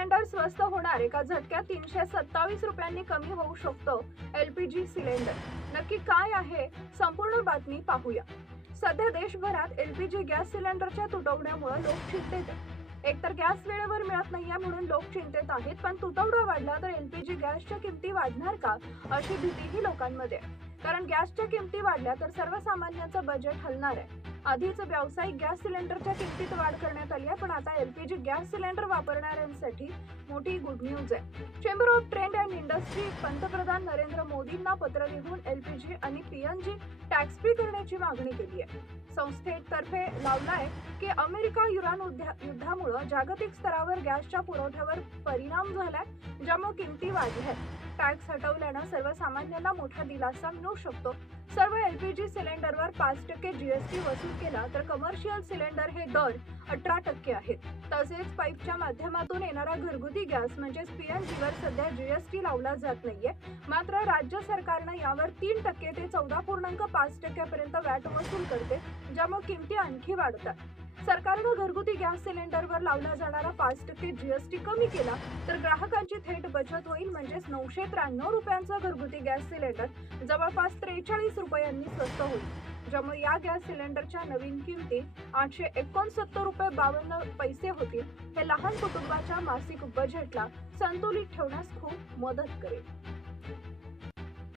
Cylinder स्वस्त होणार, एका झटक्यात 327 रुपयांनी कमी होऊ शकतो एलपीजी सिलेंडर. नक्की काय आहे संपूर्ण बातमी पाहूया. सध्या देशभरात एलपीजी गॅस सिलेंडरच्या तुटवड्यामुळे लोक चिंतेत आहेत. एकतर गॅस वेळेवर मिळत नाहीये म्हणून लोक चिंतेत आहेत, पण तुटवडा वाढला तर एलपीजी गॅसच्या किमती वाढणार का अशी भीतीही लोकांमध्ये आहे. कारण गॅसच्या किमती वाढल्या तर सर्वसामान्यांचं बजेट हलणार आहे. आधीच व्यावसायिक गॅस सिलेंडरच्या किमतीत वाढ करण्यात आली आहे, पण आता एलपीजी गॅस सिलेंडर वापरणाऱ्यांसाठी मोठी गुड न्यूज आहे. Chamber of trade and industry पंतप्रधान नरेंद्र मोदींना पत्र लिहून एलपीजी आणि पीएनजी टॅक्स फ्री करण्याची मागणी केली आहे. संस्थेतर्फे लावलाय की अमेरिका इराण युद्धामुळे जागतिक स्तरावर गॅसच्या पुरवठ्यावर परिणाम झालाय, ज्यामुळे किमती वाढल्या. टॅक्स हटवल्यानं सर्वसामान्यांना मोठा दिलासा मिळू शकतो. सर्व एलपीजी सिलेंडरवर 5% जीएसटी वसूल केला तर कमर्शियल सिलेंडर हे दर 18% आहेत. तसेच पाईपच्या माध्यमातून येणारा घरगुती गॅस म्हणजेच पीएनजीवर सध्या जीएसटी लावला जात नाहीये. मात्र राज्य सरकारनं यावर 3% ते 14.5% पर्यंत वॅट वसूल करते, ज्यामुळे किमती आणखी वाढतात. सरकारनं घरगुती गॅस सिलेंडरवर लावला जाणारा 5% जीएसटी कमी केला तर ग्राहकांची थेट बचत होईल. म्हणजेच 993 रुपयांचा घरगुती गॅस सिलेंडर जवळपास 43 रुपयांनी स्वस्त होईल, ज्यामुळे या गॅस सिलेंडरच्या नवीन किमती 869 रुपये 52 पैसे होतील. हे लहान कुटुंबाच्या मासिक बजेटला संतुलित ठेवण्यास खूप मदत करेल.